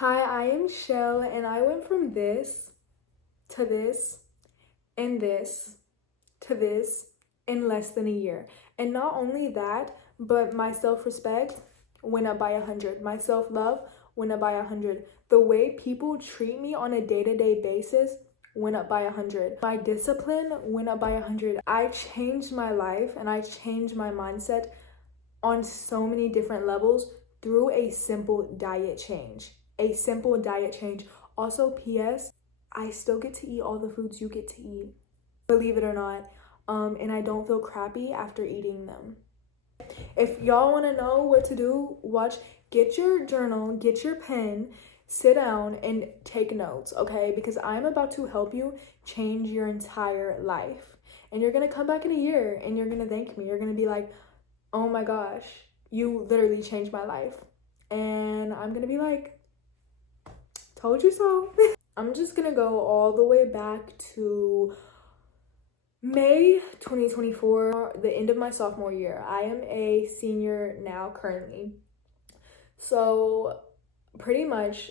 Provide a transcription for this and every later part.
Hi, I am Shell, and I went from this to this and this to this in less than a year. And not only that, but my self-respect went up by 100. My self-love went up by 100. The way people treat me on a day-to-day basis went up by 100. My discipline went up by 100. I changed my life and I changed my mindset on so many different levels through a simple diet change. A simple diet change. Also, P.S., I still get to eat all the foods you get to eat, believe it or not. And I don't feel crappy after eating them. If y'all want to know what to do, get your journal, get your pen, sit down and take notes, okay? Because I'm about to help you change your entire life. And you're going to come back in a year and you're going to thank me. You're going to be like, oh my gosh, you literally changed my life. And I'm going to be like, told you so. I'm just going to go all the way back to May 2024, the end of my sophomore year. I am a senior now currently. So pretty much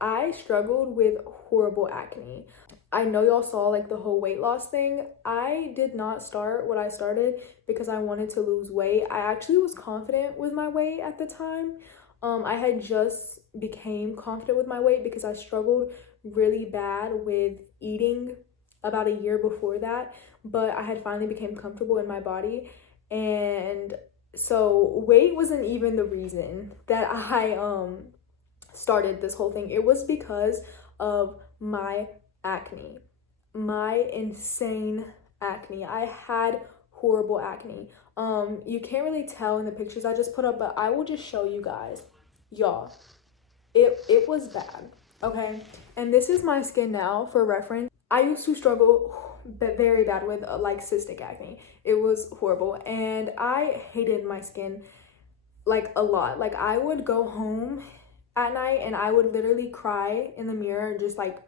I struggled with horrible acne. I know y'all saw like the whole weight loss thing. I did not start what I started because I wanted to lose weight. I actually was confident with my weight at the time. I had just became confident with my weight because I struggled really bad with eating about a year before that, but I had finally became comfortable in my body. And so weight wasn't even the reason that I started this whole thing. It was because of my acne, my insane acne. I had horrible acne. You can't really tell in the pictures I just put up, but I will just show you guys. Y'all, it was bad, okay? And this is my skin now for reference. I used to struggle very bad with like cystic acne. It was horrible and I hated my skin like a lot. Like I would go home at night and I would literally cry in the mirror, just like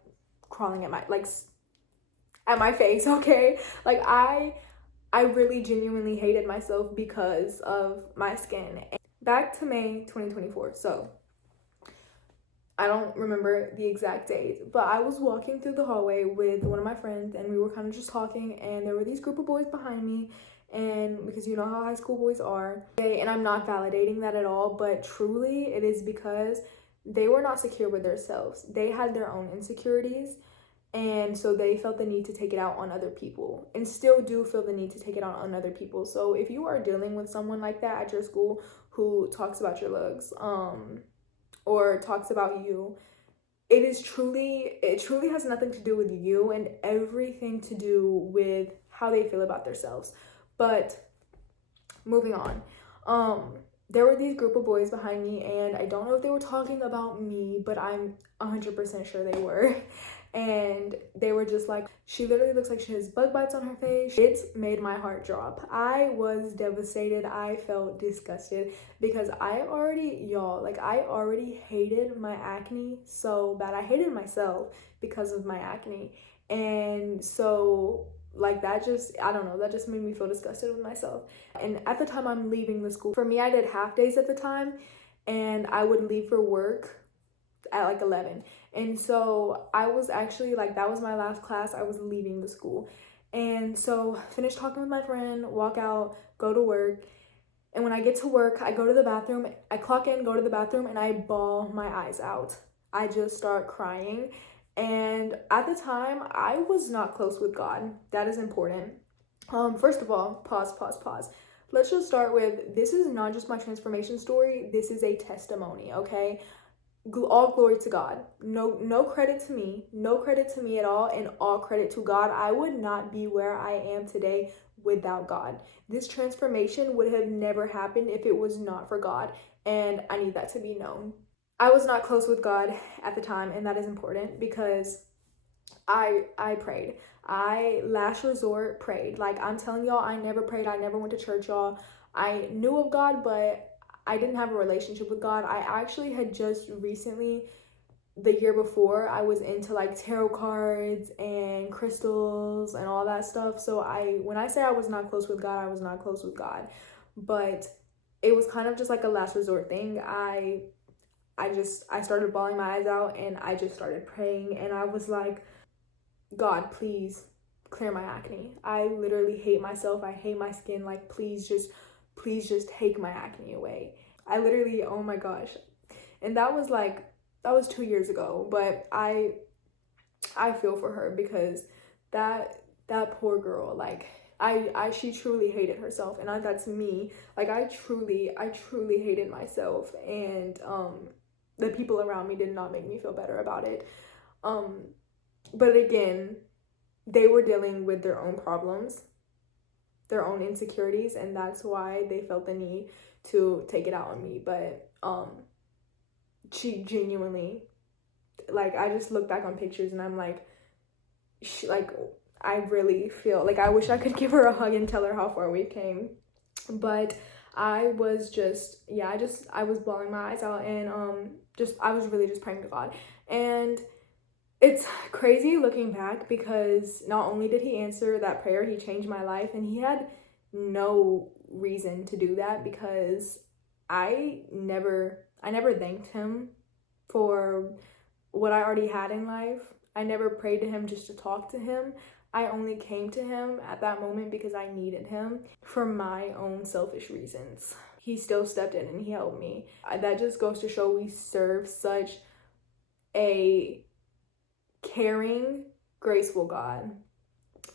crawling at my face, okay? Like I really genuinely hated myself because of my skin. Back to May 2024. So I don't remember the exact date, but I was walking through the hallway with one of my friends and we were kind of just talking, and there were these group of boys behind me, and because you know how high school boys are, and I'm not validating that at all, but truly it is because they were not secure with themselves. They had their own insecurities, and so they felt the need to take it out on other people, and still do feel the need to take it out on other people. So if you are dealing with someone like that at your school who talks about your looks, or talks about you, it truly has nothing to do with you and everything to do with how they feel about themselves. But moving on, there were these group of boys behind me, and I don't know if they were talking about me, but I'm 100% sure they were. And they were just like, she literally looks like she has bug bites on her face. It made my heart drop. I was devastated. I felt disgusted because I already hated my acne so bad. I hated myself because of my acne. And so like that just, I don't know, that just made me feel disgusted with myself. And at the time I'm leaving the school, for me, I did half days at the time, and I would leave for work at like 11. And so I was actually like, that was my last class. I was leaving the school. And so finished talking with my friend, walk out, go to work. And when I get to work, I go to the bathroom, I clock in, go to the bathroom, and I bawl my eyes out. I just start crying. And at the time, I was not close with God. That is important. First of all, pause. Let's just start with, this is not just my transformation story. This is a testimony, okay? All glory to God. No credit to me. No credit to me at all, and all credit to God. I would not be where I am today without God. This transformation would have never happened if it was not for God, and I need that to be known. I was not close with God at the time, and that is important because I prayed. I last resort prayed. Like I'm telling y'all, I never prayed. I never went to church, y'all. I knew of God, but I didn't have a relationship with God. I actually had just recently, the year before, I was into like tarot cards and crystals and all that stuff. So when I say I was not close with God, I was not close with God. But it was kind of just like a last resort thing. I I started bawling my eyes out, and I just started praying, and I was like, God, please clear my acne. I literally hate myself. I hate my skin. Like, please just take my acne away. I literally, oh my gosh. And that was 2 years ago, but I feel for her, because that poor girl, like, she truly hated herself, and that's me. Like, I truly hated myself, and the people around me did not make me feel better about it. But again, they were dealing with their own problems, their own insecurities, and that's why they felt the need to take it out on me. But she genuinely, like, I just look back on pictures and I'm like, I really feel like I wish I could give her a hug and tell her how far we came. But I was just, I was bawling my eyes out, and I was really just praying to God. And it's crazy looking back, because not only did he answer that prayer, he changed my life, and he had no reason to do that, because I never thanked him for what I already had in life. I never prayed to him just to talk to him. I only came to him at that moment because I needed him for my own selfish reasons. He still stepped in and he helped me. That just goes to show we serve such a caring, graceful God.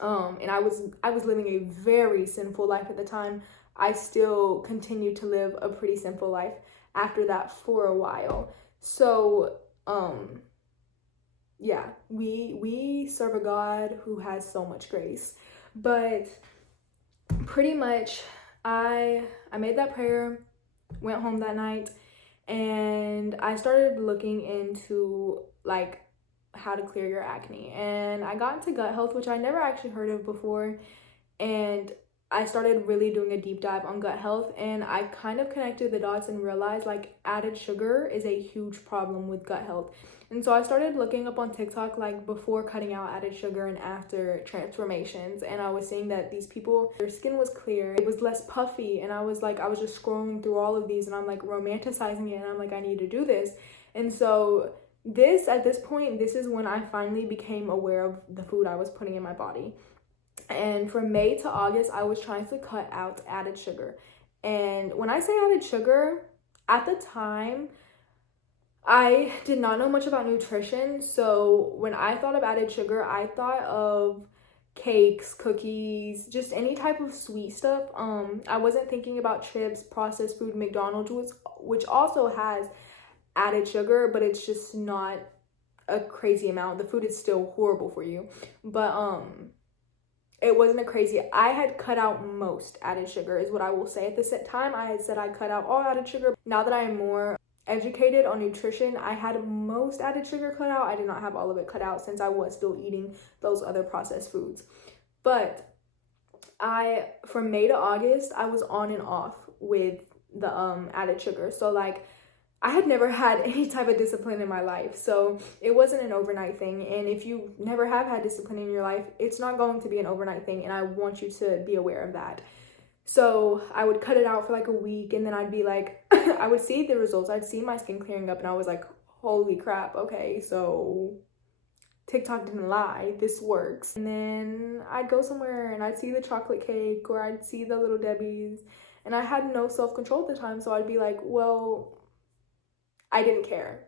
And I was living a very sinful life at the time. I still continued to live a pretty sinful life after that for a while. So yeah, we serve a God who has so much grace. But pretty much I made that prayer, went home that night, and I started looking into like how to clear your acne, and I got into gut health, which I never actually heard of before, and I started really doing a deep dive on gut health, and I kind of connected the dots and realized like added sugar is a huge problem with gut health. And so I started looking up on TikTok, like before cutting out added sugar and after transformations, and I was seeing that these people, their skin was clear, it was less puffy, and I was just scrolling through all of these, and I'm like romanticizing it, and I'm like, I need to do this. And so at this point, this is when I finally became aware of the food I was putting in my body. And from May to August, I was trying to cut out added sugar. And when I say added sugar, at the time, I did not know much about nutrition. So when I thought of added sugar, I thought of cakes, cookies, just any type of sweet stuff. I wasn't thinking about chips, processed food, McDonald's, which also has added sugar, but it's just not a crazy amount. The food is still horrible for you. But it wasn't a crazy, I had cut out most added sugar is what I will say. At the time, I had said I cut out all added sugar. Now that I am more educated on nutrition, I had most added sugar cut out. I did not have all of it cut out since I was still eating those other processed foods. But from May to August, I was on and off with the added sugar. So like, I had never had any type of discipline in my life, so it wasn't an overnight thing. And if you never have had discipline in your life, it's not going to be an overnight thing, and I want you to be aware of that. So I would cut it out for like a week, and then I'd be like, I would see the results. I'd see my skin clearing up, and I was like, holy crap, okay, so TikTok didn't lie, this works. And then I'd go somewhere, and I'd see the chocolate cake, or I'd see the Little Debbie's, and I had no self-control at the time, so I'd be like, well, I didn't care.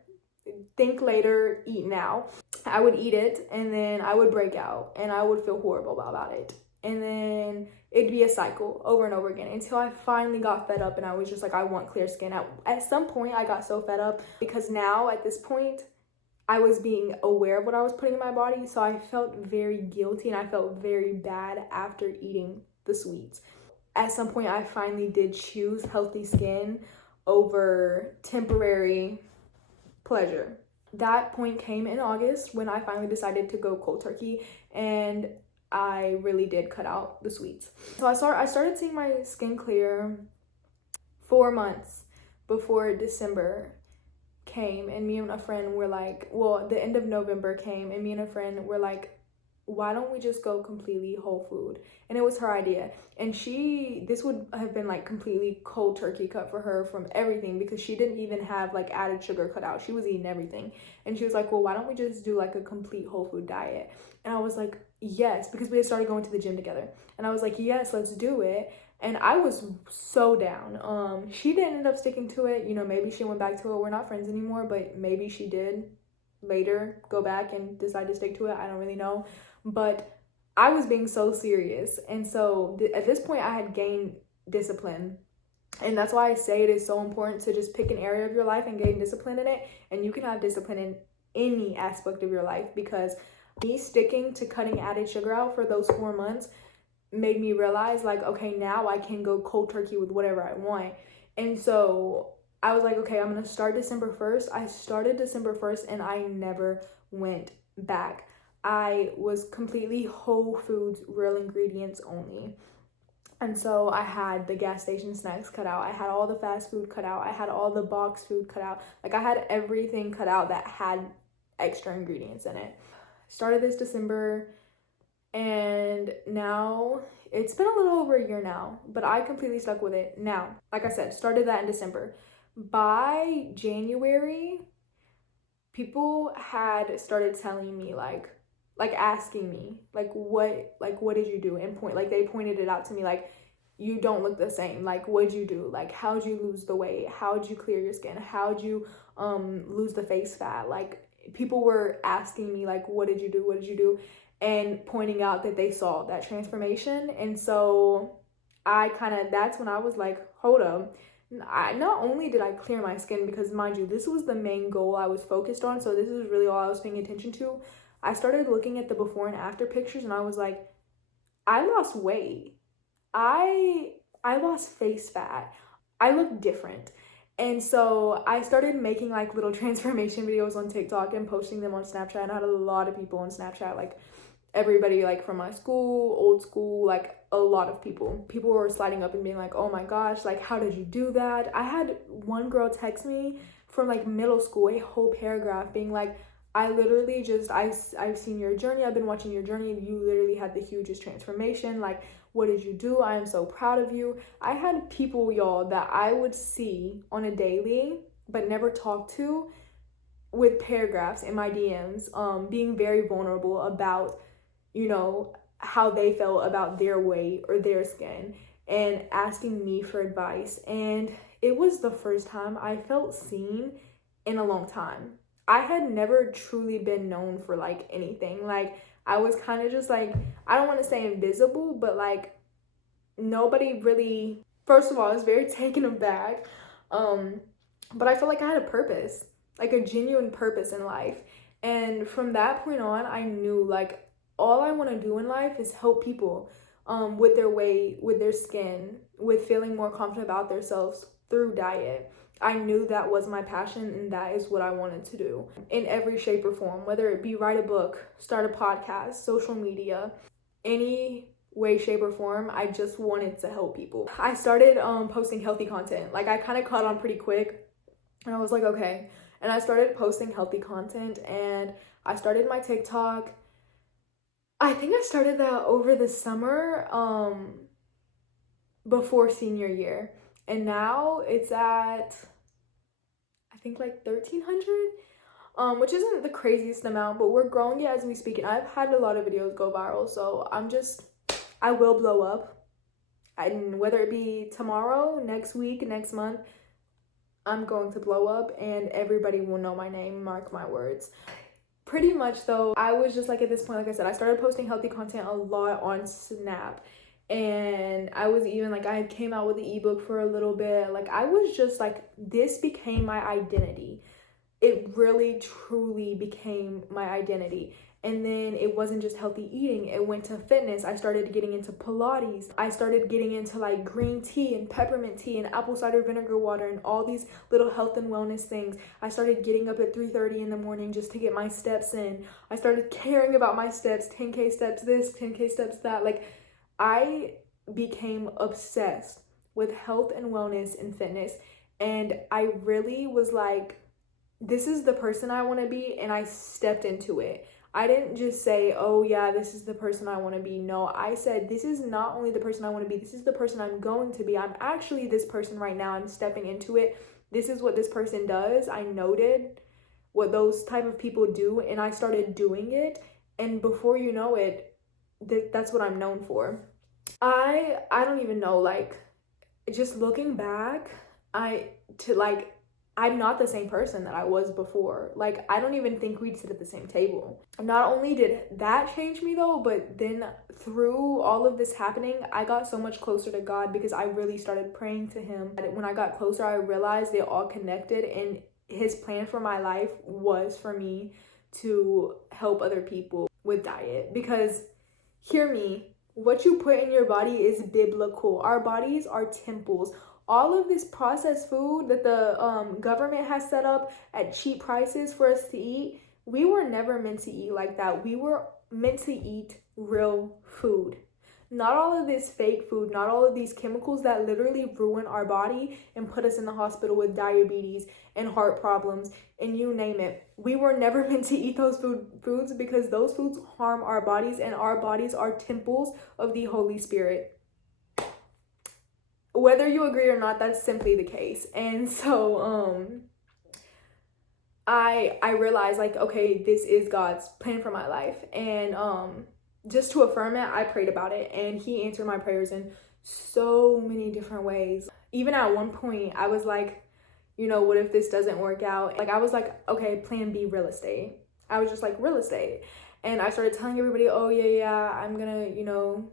Think later, eat now. I would eat it, and then I would break out, and I would feel horrible about it. And then it'd be a cycle over and over again until I finally got fed up, and I was just like, I want clear skin. At some point, I got so fed up because now at this point, I was being aware of what I was putting in my body, so I felt very guilty, and I felt very bad after eating the sweets. At some point, I finally did choose healthy skin over temporary pleasure. That point came in August when I finally decided to go cold turkey, and I really did cut out the sweets. So I started seeing my skin clear 4 months before December came, and me and a friend were like, well, the end of November came, and me and a friend were like, why don't we just go completely whole food? And it was her idea. And this would have been like completely cold turkey cut for her from everything, because she didn't even have like added sugar cut out. She was eating everything. And she was like, well, why don't we just do like a complete whole food diet? And I was like, yes, because we had started going to the gym together. And I was like, yes, let's do it. And I was so down. She didn't end up sticking to it. You know, maybe she went back to it. We're not friends anymore, but maybe she did later go back and decide to stick to it. I don't really know. But I was being so serious. And so at this point, I had gained discipline. And that's why I say it is so important to just pick an area of your life and gain discipline in it. And you can have discipline in any aspect of your life, because me sticking to cutting added sugar out for those 4 months made me realize, like, okay, now I can go cold turkey with whatever I want. And so I was like, okay, I'm gonna start December 1st. I started December 1st and I never went back. I was completely whole foods, real ingredients only. And so I had the gas station snacks cut out. I had all the fast food cut out. I had all the box food cut out. Like, I had everything cut out that had extra ingredients in it. Started this December, and now it's been a little over a year now, but I completely stuck with it. Now, like I said, started that in December. By January, people had started telling me, like asking me, what did you do? And they pointed it out to me, like, you don't look the same. Like, what'd you do? Like, how'd you lose the weight? How'd you clear your skin? How'd you lose the face fat? Like, people were asking me, like, what did you do? What did you do? And pointing out that they saw that transformation. And so that's when I was like, hold up. Not only did I clear my skin, because mind you, this was the main goal I was focused on. So this is really all I was paying attention to. I started looking at the before and after pictures, and I was like, I lost weight. I lost face fat. I look different. And so I started making like little transformation videos on TikTok and posting them on Snapchat. And I had a lot of people on Snapchat, like everybody, like from my school, old school, like a lot of people were sliding up and being like, oh my gosh, like, how did you do that? I had one girl text me from like middle school, a whole paragraph being like, I literally I've seen your journey. I've been watching your journey. You literally had the hugest transformation. Like, what did you do? I am so proud of you. I had people, y'all, that I would see on a daily but never talk to, with paragraphs in my DMs, being very vulnerable about, you know, how they felt about their weight or their skin, and asking me for advice. And it was the first time I felt seen in a long time. I had never truly been known for like anything. Like, I was kind of just like, I don't want to say invisible, but like nobody really, first of all, I was very taken aback. But I felt like I had a purpose, like a genuine purpose in life. And from that point on, I knew like all I want to do in life is help people with their weight, with their skin, with feeling more confident about themselves through diet. I knew that was my passion, and that is what I wanted to do in every shape or form, whether it be write a book, start a podcast, social media, any way, shape, or form. I just wanted to help people. I started posting healthy content. Like, I kind of caught on pretty quick, and I was like, okay. And I started posting healthy content, and I started my TikTok. I think I started that over the summer before senior year. And now it's at, I think, like 1,300, which isn't the craziest amount, but we're growing it as we speak. And I've had a lot of videos go viral, so I will blow up. And whether it be tomorrow, next week, next month, I'm going to blow up, and everybody will know my name, mark my words. Pretty much though, I was just like, at this point, like I said, I started posting healthy content a lot on Snap. And I was even like, I came out with the ebook for a little bit. Like, I was just like, this became my identity. It really truly became my identity. And then it wasn't just healthy eating, it went to fitness. I started getting into Pilates. I started getting into like green tea and peppermint tea and apple cider vinegar water and all these little health and wellness things. I started getting up at 3:30 in the morning just to get my steps in. I started caring about my steps, 10K steps this, 10K steps that. Like, I became obsessed with health and wellness and fitness. And I really was like, this is the person I want to be. And I stepped into it. I didn't just say, oh yeah, this is the person I want to be. No, I said, this is not only the person I want to be, this is the person I'm going to be. I'm actually this person right now. I'm stepping into it. This is what this person does. I noted what those type of people do, and I started doing it. And before you know it, that's what I'm known for. I don't even know, like, just looking back, I'm not the same person that I was before. Like, I don't even think we'd sit at the same table. Not only did that change me though, but then through all of this happening, I got so much closer to God because I really started praying to him. When I got closer, I realized they all connected, and his plan for my life was for me to help other people with diet. Because hear me, what you put in your body is biblical. Our bodies are temples. All of this processed food that the government has set up at cheap prices for us to eat, we were never meant to eat like that. We were meant to eat real food. Not all of this fake food, not all of these chemicals that literally ruin our body and put us in the hospital with diabetes and heart problems and you name it. We were never meant to eat those foods because those foods harm our bodies, and our bodies are temples of the Holy Spirit. Whether you agree or not, that's simply the case. And so I realized, like, okay, this is God's plan for my life. And just to affirm it, I prayed about it, and he answered my prayers in so many different ways. Even at one point, I was like, you know, what if this doesn't work out? Like, I was like, okay, plan B, real estate. I was just like, real estate. And I started telling everybody, oh yeah, I'm gonna, you know,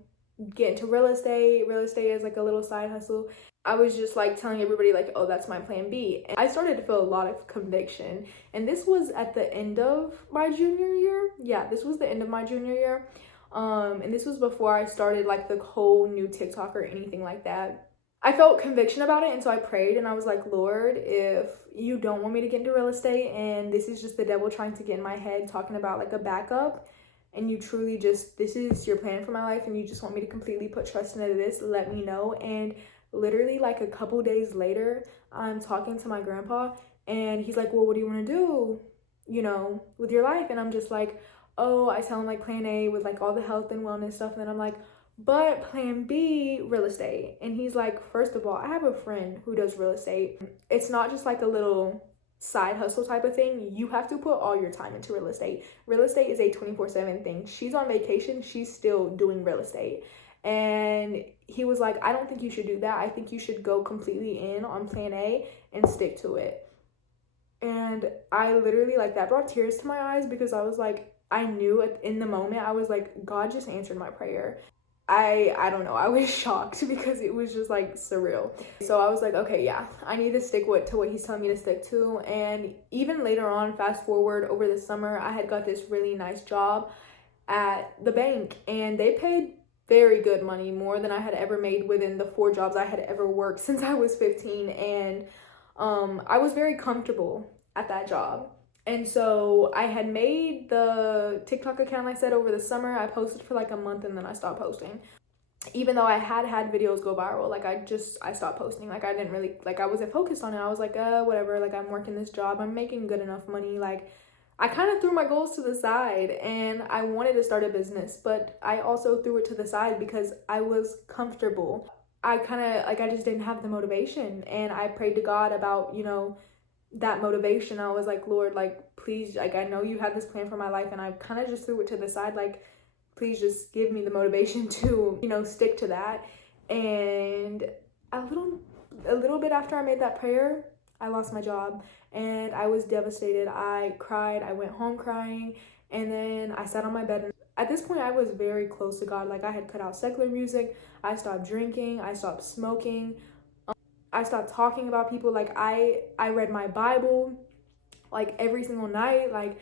get into real estate. Real estate is like a little side hustle. I was just like telling everybody like, oh, that's my plan B. And I started to feel a lot of conviction. And this was at the end of my junior year. Yeah, this was the end of my junior year. And this was before I started like the whole new TikTok or anything like that. I felt conviction about it, and so I prayed, and I was like, Lord, if you don't want me to get into real estate and this is just the devil trying to get in my head talking about like a backup, and you truly just, this is your plan for my life and you just want me to completely put trust into this, let me know. And literally like a couple days later, I'm talking to my grandpa, and he's like, well, what do you want to do, you know, with your life? And I'm just like, oh, I tell him like plan A with like all the health and wellness stuff, and then I'm like, but plan B, real estate. And he's like, first of all, I have a friend who does real estate. It's not just like a little side hustle type of thing. You have to put all your time into real estate. Real estate is a 24/7 thing. She's on vacation, she's still doing real estate. And he was like, I don't think you should do that. I think you should go completely in on plan A and stick to it. And I literally, like, that brought tears to my eyes because I was like, I knew in the moment, I was like, God just answered my prayer. I don't know, I was shocked because it was just like surreal. So I was like, okay, yeah, I need to stick to what he's telling me to stick to. And even later on, fast forward over the summer, I had got this really nice job at the bank, and they paid very good money, more than I had ever made within the 4 jobs I had ever worked since I was 15. And I was very comfortable at that job. And so I had made the TikTok account, I said, over the summer. I posted for like a month and then I stopped posting. Even though I had videos go viral, like I stopped posting. Like I didn't really, like I wasn't focused on it. I was like, whatever, like I'm working this job, I'm making good enough money. Like I kind of threw my goals to the side, and I wanted to start a business, but I also threw it to the side because I was comfortable. I kind of, like, I just didn't have the motivation, and I prayed to God about, you know, that motivation. I was like, Lord, like, please, like, I know you had this plan for my life, and I kind of just threw it to the side, like, please just give me the motivation to, you know, stick to that. And a little bit after I made that prayer, I lost my job, and I was devastated. I cried. I went home crying, and then I sat on my bed. At this point, I was very close to God. Like, I had cut out secular music. I stopped drinking. I stopped smoking. I stopped talking about people. Like, I read my Bible, like, every single night. Like,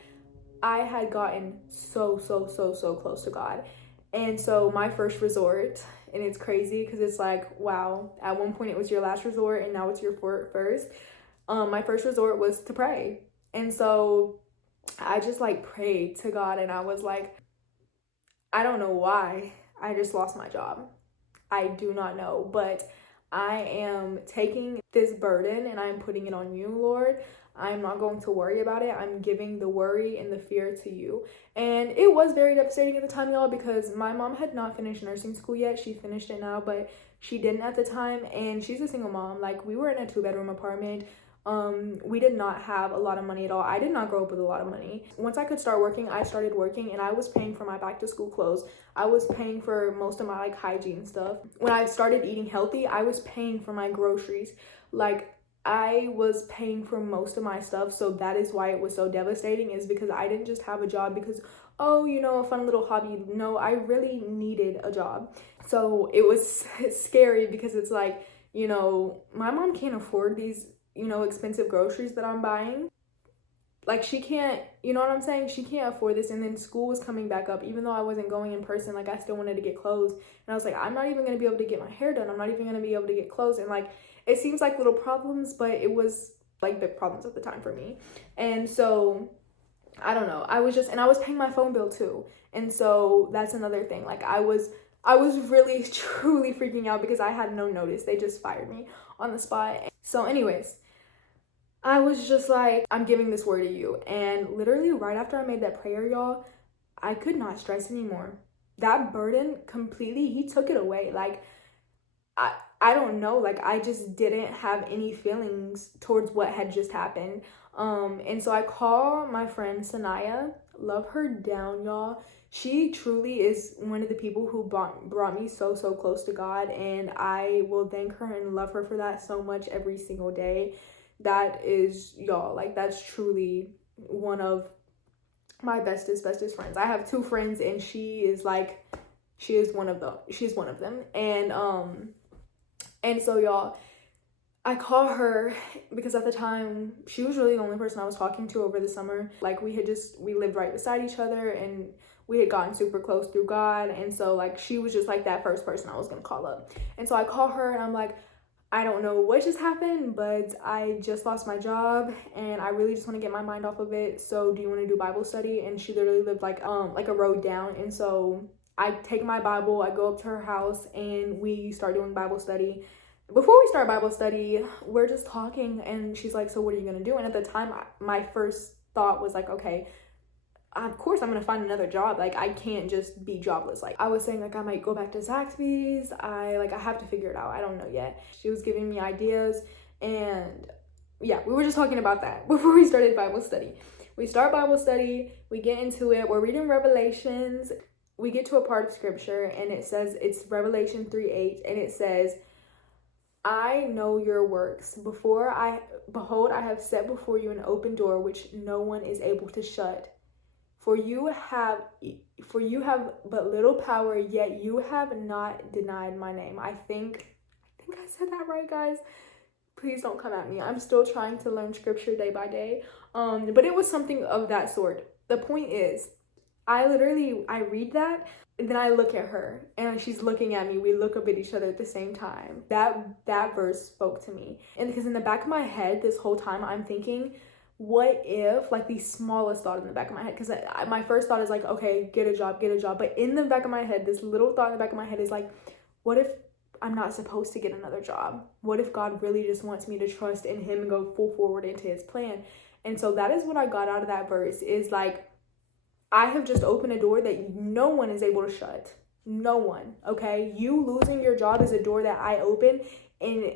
I had gotten so close to God. And so my first resort, and it's crazy because it's like, wow, at one point it was your last resort and now it's your first. My first resort was to pray. And so I just like prayed to God, and I was like, I don't know why I just lost my job. I do not know, but I am taking this burden and I'm putting it on you, Lord. I'm not going to worry about it. I'm giving the worry and the fear to you. And it was very devastating at the time, y'all, because my mom had not finished nursing school yet. She finished it now, but she didn't at the time, and she's a single mom. Like, we were in a 2-bedroom apartment. We did not have a lot of money at all. I did not grow up with a lot of money. Once I could start working, I started working, and I was paying for my back to school clothes. I was paying for most of my like hygiene stuff. When I started eating healthy, I was paying for my groceries. Like, I was paying for most of my stuff. So that is why it was so devastating, is because I didn't just have a job because, oh, you know, a fun little hobby. No, I really needed a job. So it was scary because it's like, you know, my mom can't afford these, you know, expensive groceries that I'm buying. Like, she can't, you know what I'm saying? She can't afford this. And then school was coming back up. Even though I wasn't going in person, like, I still wanted to get clothes. And I was like, I'm not even going to be able to get my hair done. I'm not even going to be able to get clothes. And like, it seems like little problems, but it was like big problems at the time for me. And so I don't know. I was paying my phone bill too. And so that's another thing. Like, I was really truly freaking out because I had no notice. They just fired me on the spot. So anyways, I was just like, I'm giving this word to you. And literally right after I made that prayer, y'all, I could not stress anymore. That burden completely, he took it away. Like, I don't know, like, I just didn't have any feelings towards what had just happened. And so I call my friend Sanaya, love her down, y'all. She truly is one of the people who brought me so close to God, and I will thank her and love her for that so much every single day. That is, y'all, like, that's truly one of my bestest friends. I have 2 friends, and she's one of them. And so, y'all, I call her because at the time she was really the only person I was talking to over the summer. Like, we lived right beside each other, and we had gotten super close through God. And so, like, she was just like that first person I was gonna call up. And so I call her and I'm like, I don't know what just happened, but I just lost my job and I really just want to get my mind off of it. So do you want to do Bible study? And she literally lived like a road down. And so I take my Bible, I go up to her house, and we start doing Bible study. Before we start Bible study, we're just talking, and she's like, so what are you gonna do? And at the time, my first thought was like, okay, of course I'm gonna find another job. Like, I can't just be jobless. Like, I was saying, like, I might go back to Zaxby's. I have to figure it out. I don't know yet. She was giving me ideas, and yeah, we were just talking about that before we started Bible study. We start Bible study, we get into it, we're reading Revelations. We get to a part of scripture, and it says, it's Revelation 3:8, and it says, I know your works. Behold, I have set before you an open door which no one is able to shut. For you have but little power, yet you have not denied my name. I think I said that right, guys. Please don't come at me. I'm still trying to learn scripture day by day. But it was something of that sort. The point is, I read that, and then I look at her, and she's looking at me. We look up at each other at the same time. That verse spoke to me. And because in the back of my head, this whole time, I'm thinking, what if, like, the smallest thought in the back of my head, because my first thought is like, okay, get a job. But in the back of my head, this little thought in the back of my head is like, what if I'm not supposed to get another job? What if God really just wants me to trust in him and go full forward into his plan? And so that is what I got out of that verse, is like, I have just opened a door that no one is able to shut. No one, okay? You losing your job is a door that I open, and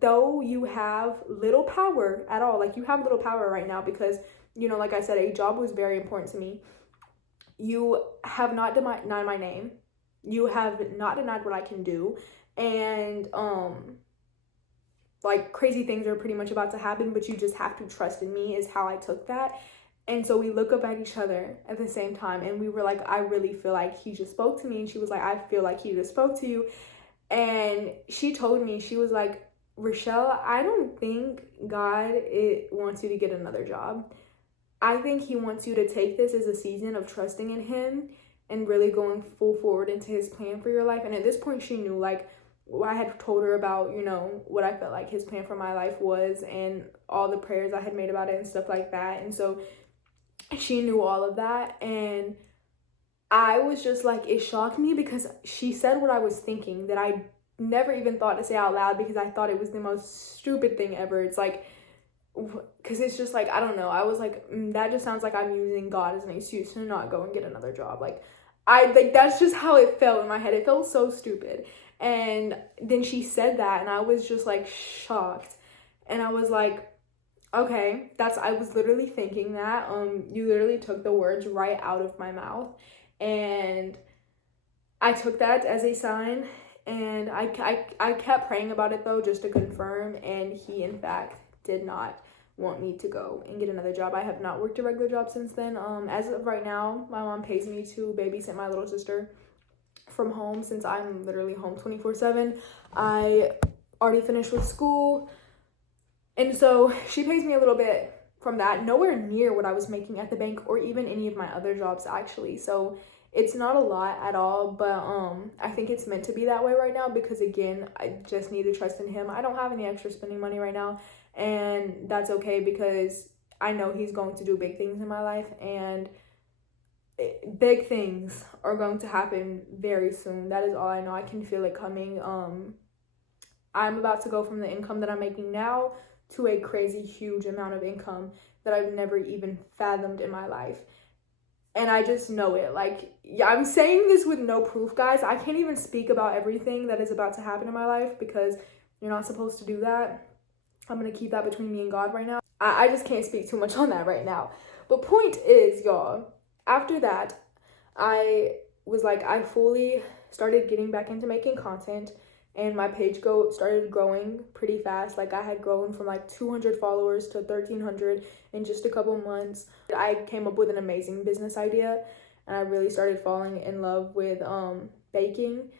though you have little power at all, like, you have little power right now because, you know, like I said, a job was very important to me. You have not denied my name. You have not denied what I can do. And, like, crazy things are pretty much about to happen, but you just have to trust in me, is how I took that. And so we look up at each other at the same time, and we were like, I really feel like he just spoke to me. And she was like, I feel like he just spoke to you. And she told me, she was like, Rochelle, I don't think God wants you to get another job. I think he wants you to take this as a season of trusting in him and really going full forward into his plan for your life. And at this point, she knew, like, I had told her about, you know, what I felt like his plan for my life was and all the prayers I had made about it and stuff like that. And so she knew all of that. And I was just like, it shocked me because she said what I was thinking that I never even thought to say out loud because I thought it was the most stupid thing ever. It's like, because it's just like, I don't know, I was like, that just sounds like I'm using God as an excuse to not go and get another job. Like, that's just how it felt in my head. It felt so stupid. And then she said that, and I was just like shocked. And I was like, okay, I was literally thinking that. You literally took the words right out of my mouth. And I took that as a sign. And I kept praying about it though, just to confirm. And he, in fact, did not want me to go and get another job. I have not worked a regular job since then. As of right now, my mom pays me to babysit my little sister from home, since I'm literally home 24/7. I already finished with school, and so she pays me a little bit from that. Nowhere near what I was making at the bank or even any of my other jobs, actually. So it's not a lot at all, but I think it's meant to be that way right now, because again, I just need to trust in him. I don't have any extra spending money right now, and that's okay, because I know he's going to do big things in my life, and big things are going to happen very soon. That is all I know. I can feel it coming. I'm about to go from the income that I'm making now to a crazy huge amount of income that I've never even fathomed in my life. And I just know it. Like, yeah, I'm saying this with no proof, guys. I can't even speak about everything that is about to happen in my life, because you're not supposed to do that. I'm going to keep that between me and God right now. I just can't speak too much on that right now. But point is, y'all, after that, I was like, I fully started getting back into making content, and my page started growing pretty fast. Like, I had grown from like 200 followers to 1,300 in just a couple months. I came up with an amazing business idea, and I really started falling in love with baking.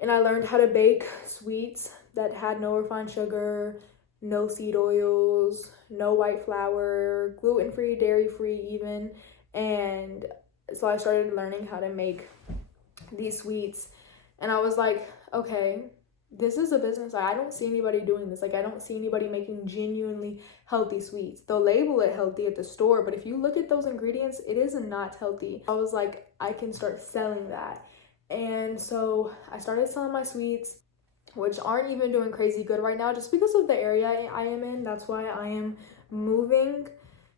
And I learned how to bake sweets that had no refined sugar, no seed oils, no white flour, gluten-free, dairy-free even. And so I started learning how to make these sweets, and I was like, okay, this is a business. I don't see anybody doing this. Like, I don't see anybody making genuinely healthy sweets. They'll label it healthy at the store, but if you look at those ingredients, it is not healthy. I was like, I can start selling that. And so I started selling my sweets, which aren't even doing crazy good right now, just because of the area I am in. That's why I am moving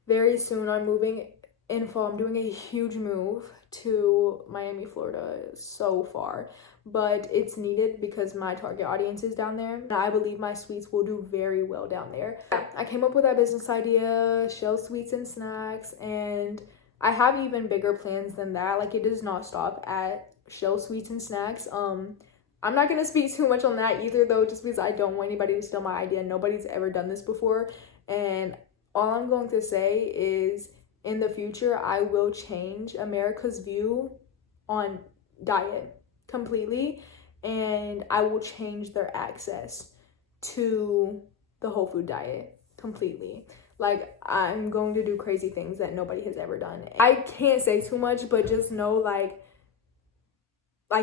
very soon. I'm moving in fall. I'm doing a huge move to Miami, Florida, so far, but it's needed because my target audience is down there, and I believe my sweets will do very well down there. I came up with that business idea, Shell Sweets and Snacks, and I have even bigger plans than that. Like, it does not stop at Shell Sweets and Snacks. I'm not going to speak too much on that either, though, just because I don't want anybody to steal my idea. Nobody's ever done this before, and all I'm going to say is, in the future, I will change America's view on diet completely, and I will change their access to the whole food diet completely. Like, I'm going to do crazy things that nobody has ever done. I can't say too much, but just know, like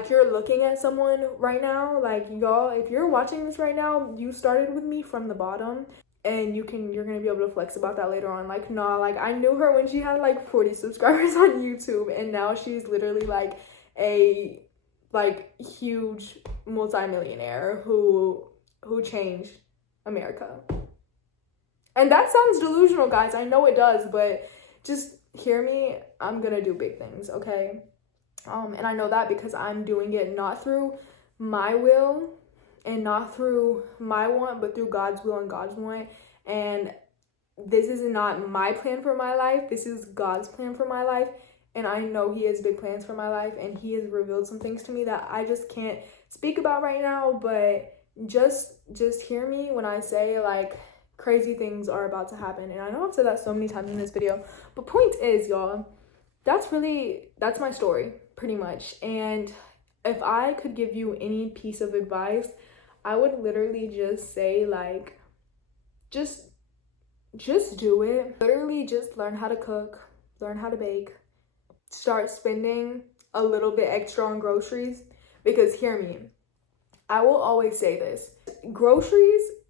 you're looking at someone right now. Like, y'all, if you're watching this right now, you started with me from the bottom. And you're gonna be able to flex about that later on. Like, nah, like, I knew her when she had like 40 subscribers on YouTube, and now she's literally like a huge multimillionaire who changed America. And that sounds delusional, guys. I know it does, but just hear me. I'm gonna do big things, okay? And I know that because I'm doing it not through my will and not through my want, but through God's will and God's want. And this is not my plan for my life. This is God's plan for my life. And I know he has big plans for my life, and he has revealed some things to me that I just can't speak about right now. But just hear me when I say, like, crazy things are about to happen. And I know I've said that so many times in this video, but point is, y'all, that's my story pretty much. And if I could give you any piece of advice, I would literally just say, like, just do it. Literally just learn how to cook, learn how to bake, start spending a little bit extra on groceries. Because hear me, I will always say this,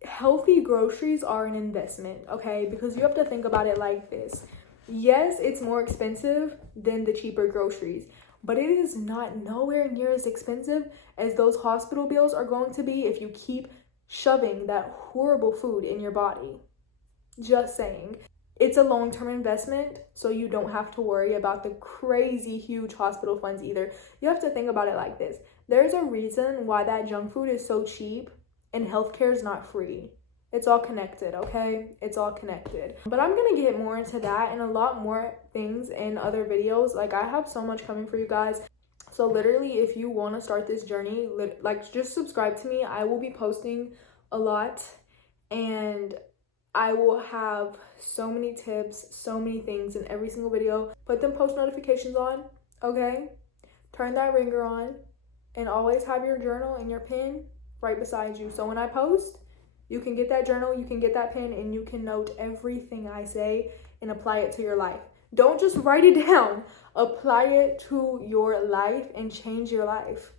healthy groceries are an investment, okay? Because you have to think about it like this. Yes, it's more expensive than the cheaper groceries, but it is not nowhere near as expensive as those hospital bills are going to be if you keep shoving that horrible food in your body. Just saying. It's a long-term investment, so you don't have to worry about the crazy huge hospital funds either. You have to think about it like this. There's a reason why that junk food is so cheap and healthcare is not free. It's all connected, okay? It's all connected. But I'm gonna get more into that and a lot more things in other videos. Like, I have so much coming for you guys. So literally, if you want to start this journey, like, just subscribe to me. I will be posting a lot, and I will have so many tips, so many things in every single video. Put them post notifications on, okay? Turn that ringer on, and always have your journal and your pen right beside you. So when I post, you can get that journal, you can get that pen, and you can note everything I say and apply it to your life. Don't just write it down. Apply it to your life and change your life.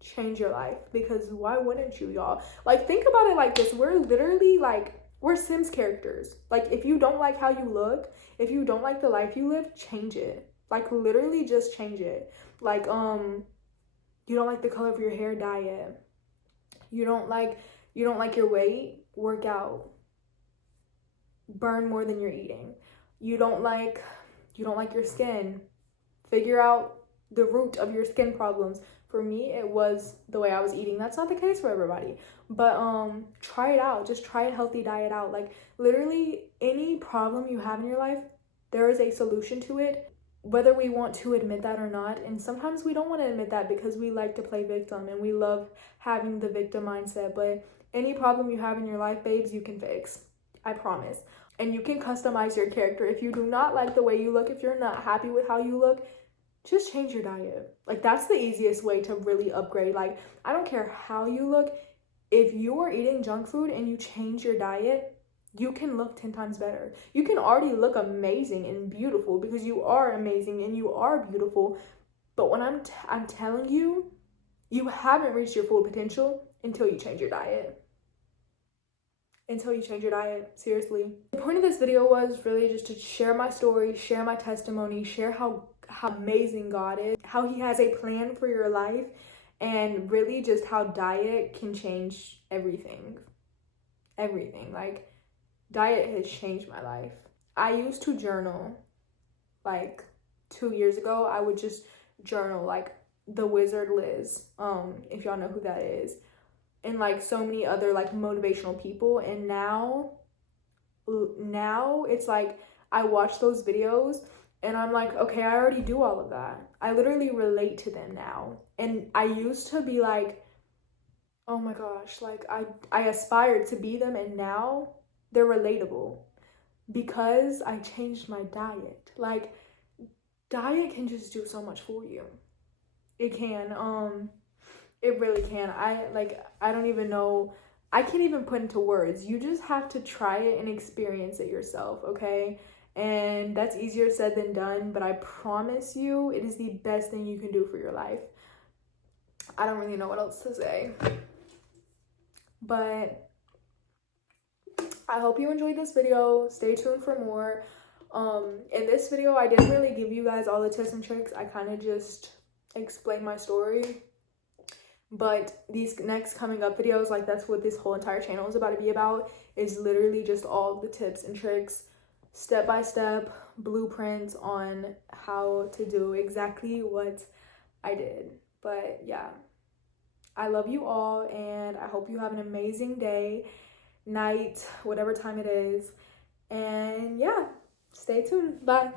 Change your life, because why wouldn't you, y'all? Like, think about it like this. We're literally like, we're Sims characters. Like, if you don't like how you look, if you don't like the life you live, change it. Like, literally just change it. Like, you don't like the color of your hair, dye it. You don't like your weight, work out. Burn more than you're eating. You don't like your skin, figure out the root of your skin problems. For me, it was the way I was eating. That's not the case for everybody. But try it out. Just try a healthy diet out. Like, literally any problem you have in your life, there is a solution to it, whether we want to admit that or not. And sometimes we don't want to admit that because we like to play victim and we love having the victim mindset. But any problem you have in your life, babes, you can fix. I promise. And you can customize your character. If you do not like the way you look, if you're not happy with how you look, just change your diet. Like, that's the easiest way to really upgrade. Like, I don't care how you look. If you are eating junk food and you change your diet, you can look 10 times better. You can already look amazing and beautiful, because you are amazing and you are beautiful. But when I'm telling you, you haven't reached your full potential until you change your diet. Seriously. The point of this video was really just to share my story, share my testimony, share how amazing God is, how he has a plan for your life, and really just how diet can change everything. Like, diet has changed my life. I used to journal. Like, 2 years ago, I would just journal, like the Wizard Liz, if y'all know who that is, and like so many other like motivational people. And now it's like I watch those videos and I'm like, okay, I already do all of that. I literally relate to them now. And I used to be like, oh my gosh, like I aspired to be them, and now they're relatable because I changed my diet. Like, diet can just do so much for you. It can. It really can. I don't even know. I can't even put into words. You just have to try it and experience it yourself, okay? And that's easier said than done, but I promise you, it is the best thing you can do for your life. I don't really know what else to say. But I hope you enjoyed this video. Stay tuned for more. In this video, I didn't really give you guys all the tips and tricks. I kind of just explained my story. But these next coming up videos, like, that's what this whole entire channel is about to be about, is literally just all the tips and tricks, step-by-step blueprints on how to do exactly what I did. But yeah, I love you all, and I hope you have an amazing day, night, whatever time it is. And yeah, stay tuned. Bye.